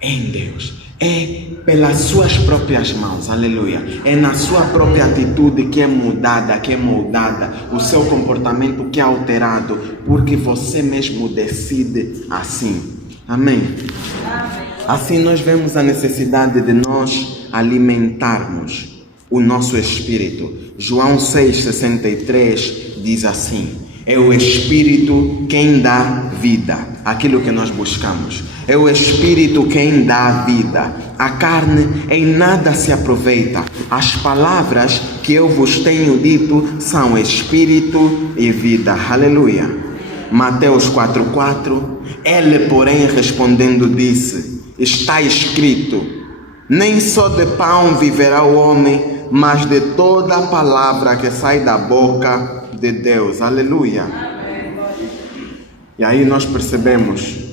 em Deus. É pelas suas próprias mãos, aleluia. É na sua própria atitude que é mudada, que é moldada, o seu comportamento que é alterado, porque você mesmo decide assim. Amém? Assim nós vemos a necessidade de nós alimentarmos o nosso espírito. João 6,63 diz assim: é o Espírito quem dá vida, aquilo que nós buscamos. É o Espírito quem dá vida. A carne em nada se aproveita. As palavras que eu vos tenho dito são Espírito e vida. Aleluia. Mateus 4,4. Ele, porém, respondendo, disse: está escrito, nem só de pão viverá o homem, mas de toda a palavra que sai da boca de Deus. Aleluia. E aí nós percebemos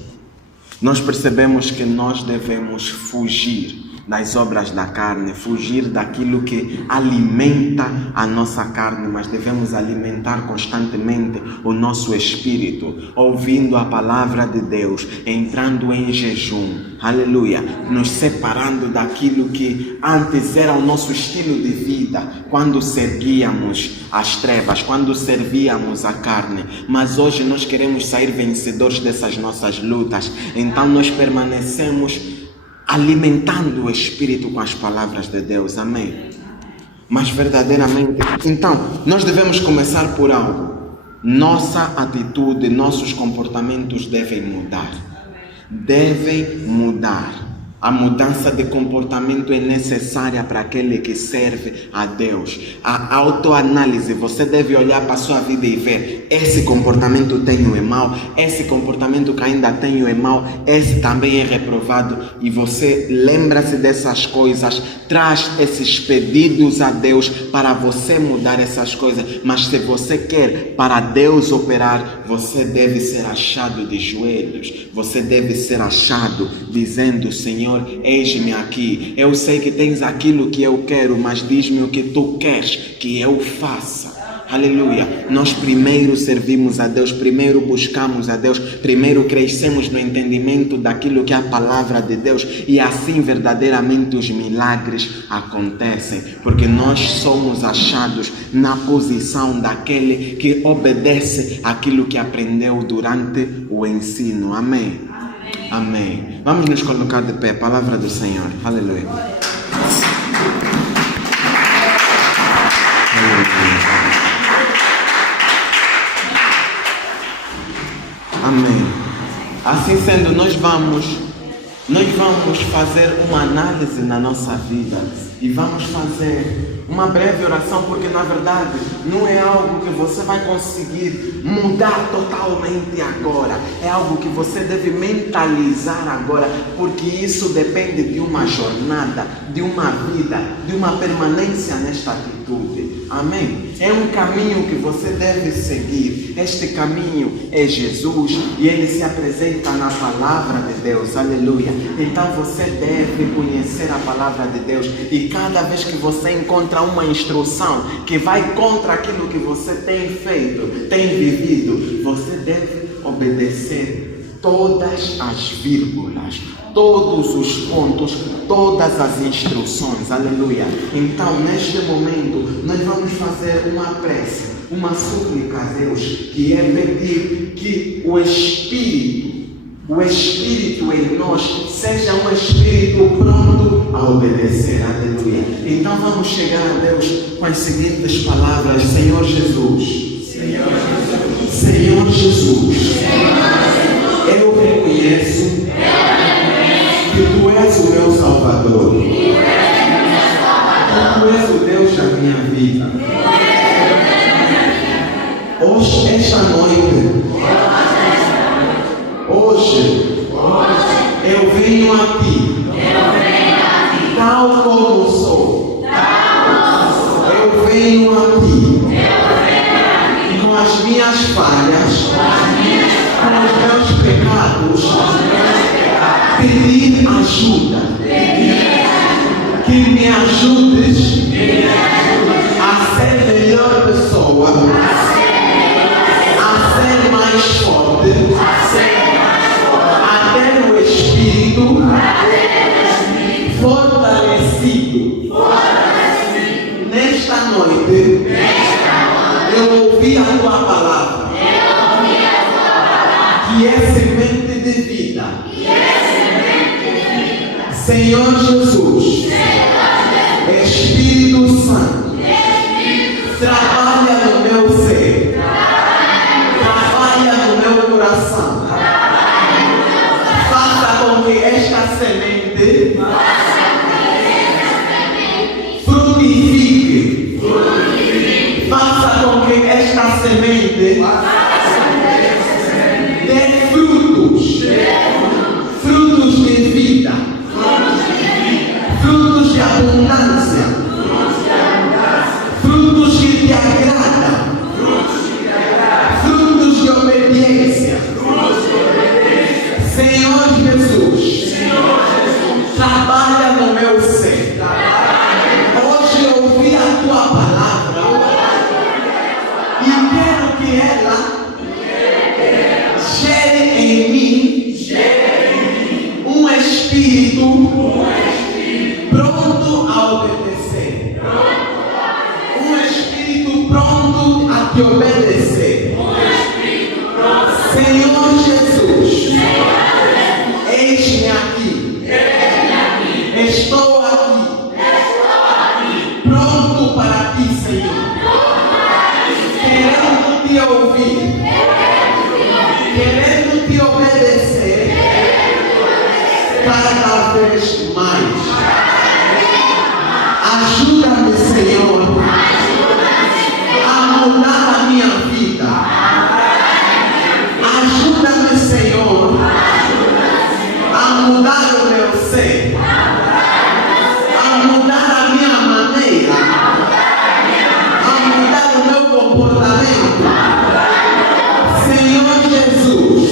que nós devemos fugir das obras da carne, fugir daquilo que alimenta a nossa carne, mas devemos alimentar constantemente o nosso espírito, ouvindo a palavra de Deus, entrando em jejum, aleluia, nos separando daquilo que antes era o nosso estilo de vida, quando seguíamos as trevas, quando servíamos a carne, mas hoje nós queremos sair vencedores dessas nossas lutas, então nós permanecemos alimentando o Espírito com as palavras de Deus, amém? Mas verdadeiramente, então, nós devemos começar por algo. Nossa atitude, nossos comportamentos devem mudar. Devem mudar. A mudança de comportamento é necessária para aquele que serve a Deus. A autoanálise, você deve olhar para a sua vida e ver: esse comportamento tenho é mau, esse comportamento que ainda tenho é mau, esse também é reprovado. E você lembra-se dessas coisas, traz esses pedidos a Deus para você mudar essas coisas. Mas se você quer para Deus operar, você deve ser achado de joelhos. Você deve ser achado dizendo: Senhor, eis-me aqui. Eu sei que tens aquilo que eu quero, mas diz-me o que tu queres que eu faça. Aleluia. Nós primeiro servimos a Deus, primeiro buscamos a Deus, primeiro crescemos no entendimento daquilo que é a palavra de Deus, e assim verdadeiramente os milagres acontecem, porque nós somos achados na posição daquele que obedece aquilo que aprendeu durante o ensino. Amém? Amém. Vamos nos colocar de pé. Palavra do Senhor. Aleluia. Amém. Assim sendo, nós vamos fazer uma análise na nossa vida e vamos fazer uma breve oração, porque na verdade não é algo que você vai conseguir mudar totalmente agora, é algo que você deve mentalizar agora, porque isso depende de uma jornada, de uma vida, de uma permanência nesta atitude. Amém? É um caminho que você deve seguir. Este caminho é Jesus e Ele se apresenta na palavra de Deus. Aleluia. Então você deve conhecer a palavra de Deus, e cada vez que você encontra uma instrução que vai contra aquilo que você tem feito, tem vivido, você deve obedecer todas as vírgulas, todos os pontos, todas as instruções. Aleluia. Então neste momento nós vamos fazer uma prece, uma súplica a Deus, que é pedir que o Espírito em nós seja um Espírito pronto a obedecer. Aleluia. Então vamos chegar a Deus com as seguintes palavras: Senhor Jesus, Senhor Jesus, eu reconheço que Tu és o meu Salvador, Tu és o Deus da minha vida. Hoje, esta noite, eu venho a Ti, tal como sou. Eu venho a Ti, com as minhas falhas, com os meus pecados, pedir ajuda. ajudes a ser melhor pessoa, a ser mais forte, a ter o espírito fortalecido. Nesta noite, eu ouvi a tua palavra, que é semente de vida. Senhor Jesus, Espírito Santo, trabalha no meu ser, trabalha no meu coração, faça com que esta semente frutifique, faça com que esta semente dê frutos, frutos de vida, frutos de abundância, frutos que te agradam, frutos de obediência. Senhor Jesus, trabalha no meu ser. Hoje eu ouvi a tua palavra e quero que ela gere em mim um espírito pronto a obedecer, um espírito pronto a te obedecer. Senhor Jesus, eis-me aqui, estou aqui, pronto para ti, Senhor, querendo te ouvir, querendo te obedecer cada vez mais. Ajuda-me, Senhor, a mudar a minha vida. Ajuda-me, Senhor, a mudar o meu ser, a mudar a minha maneira, a mudar o meu comportamento. Senhor Jesus,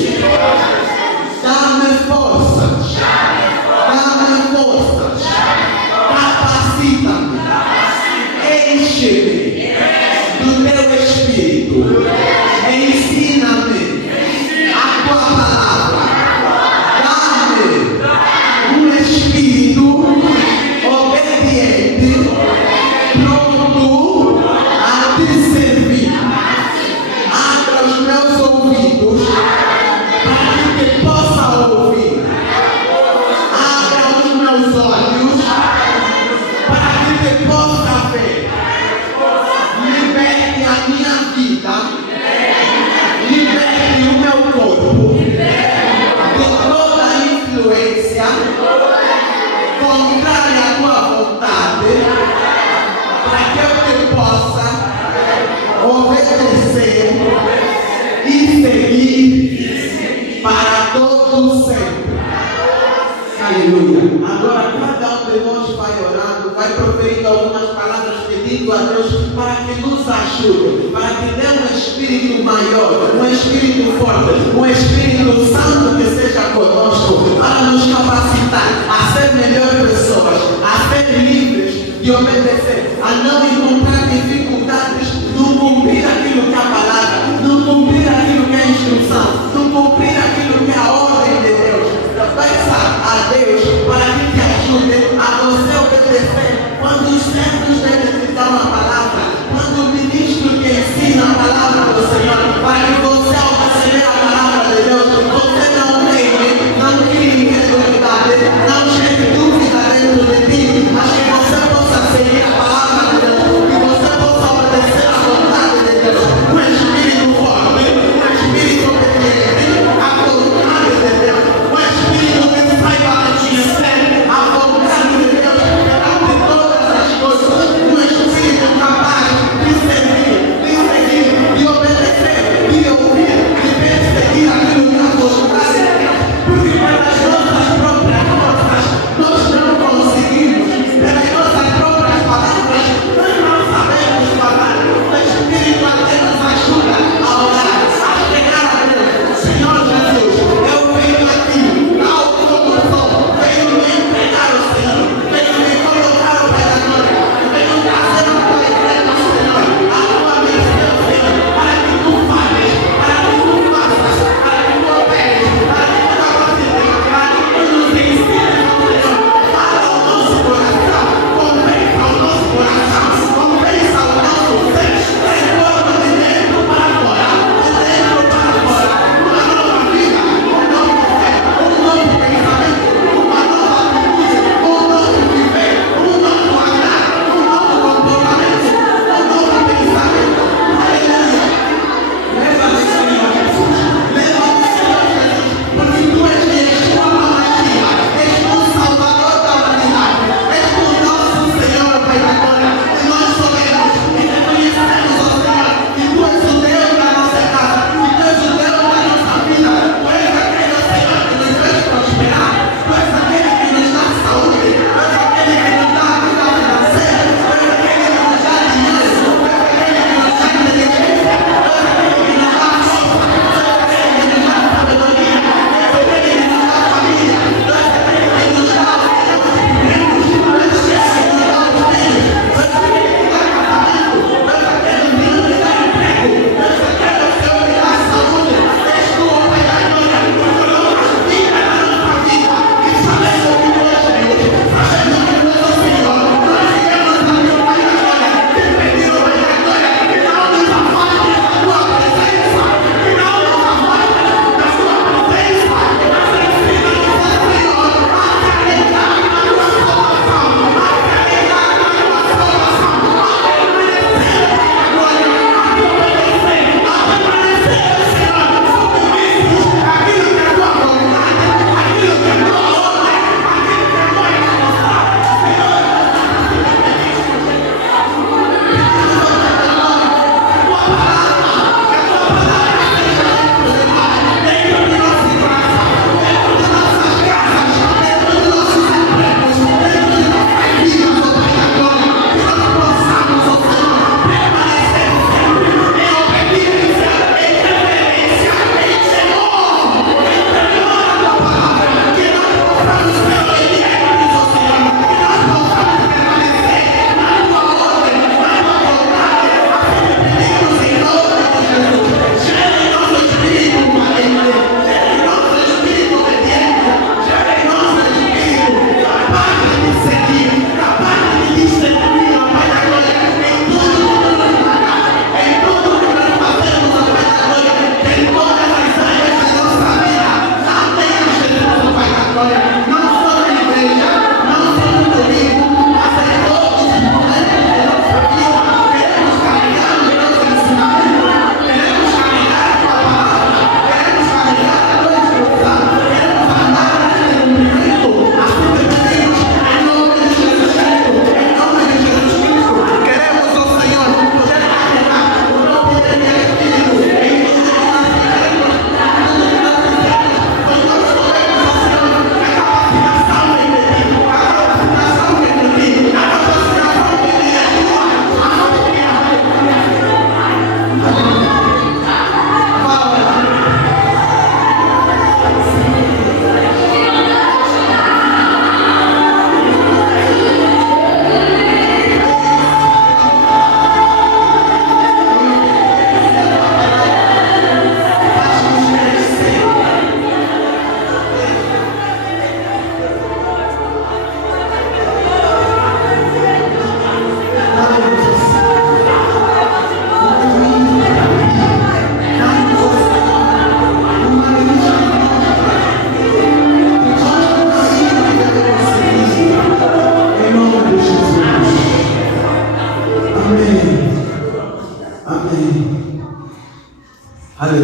dá-me forças, capacita-me, enche-me do teu Espírito, ensina-me a tua palavra, dá-me um Espírito obediente, pronto a te servir. Abra os meus ouvidos para que possa ouvir. Abra os meus olhos para que possa ver. Liberte a minha vida, liberte o meu corpo de toda a influência contrária à tua vontade, para que eu te possa obedecer e seguir para todo sempre. Aleluia. Agora cada um de nós vai orando, vai proferindo algumas palavras pedindo a Deus para que nos ajude, para que dê um espírito maior, um espírito forte, um Espírito Santo que seja conosco, para nos capacitar a ser melhores pessoas, a ser livres de obedecer, a não encontrar dificuldades no cumprir aquilo que é a palavra, no cumprir aquilo que é a instrução, no cumprir aquilo que é a ordem de Deus. Peça a Deus para que te ajude a você obedecer quando os servos dele te dão a palavra, quando o ministro te ensina a palavra do Senhor, para que você, ao receber a palavra de Deus, você não teme, não crie incredulidade, não chegue dúvida dentro de ti, mas que você possa seguir a palavra de Deus, que você possa obedecer a vontade de Deus. Um espírito forte, um espírito obediente, a vontade de Deus, um espírito que saiba reconhecer a vontade de Deus perante todas as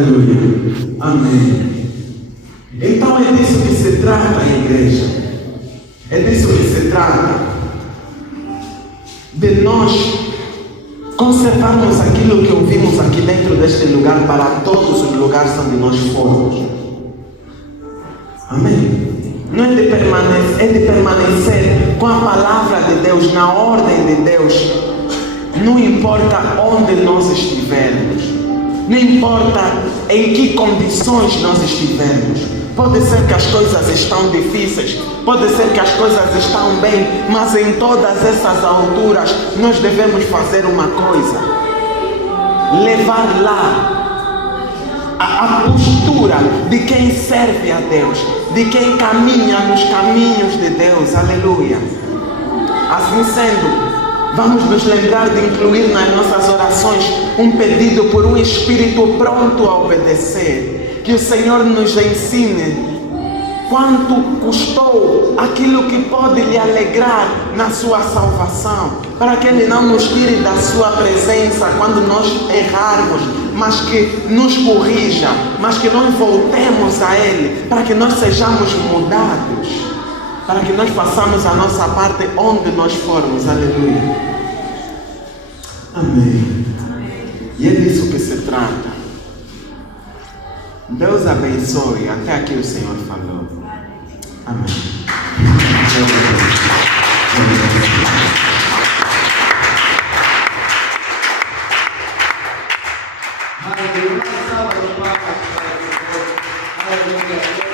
Aleluia. Amém. Então é disso que se trata a igreja. É disso que se trata. De nós conservarmos aquilo que ouvimos aqui dentro deste lugar para todos os lugares onde nós formos. Amém. Não é de permanecer com a palavra de Deus, na ordem de Deus. Não importa onde nós estivermos. Não importa em que condições nós estivermos. Pode ser que as coisas estão difíceis, pode ser que as coisas estão bem, mas em todas essas alturas nós devemos fazer uma coisa: levar lá a postura de quem serve a Deus, de quem caminha nos caminhos de Deus. Aleluia. Assim sendo, vamos nos lembrar de incluir nas nossas orações um pedido por um espírito pronto a obedecer. Que o Senhor nos ensine quanto custou aquilo que pode lhe alegrar na sua salvação, para que Ele não nos tire da sua presença quando nós errarmos, mas que nos corrija, mas que nós voltemos a Ele, para que nós sejamos mudados, para que nós façamos a nossa parte onde nós formos. Aleluia. Amém. E é disso que se trata. Deus abençoe. Até aqui o Senhor falou. Amém. Aleluia.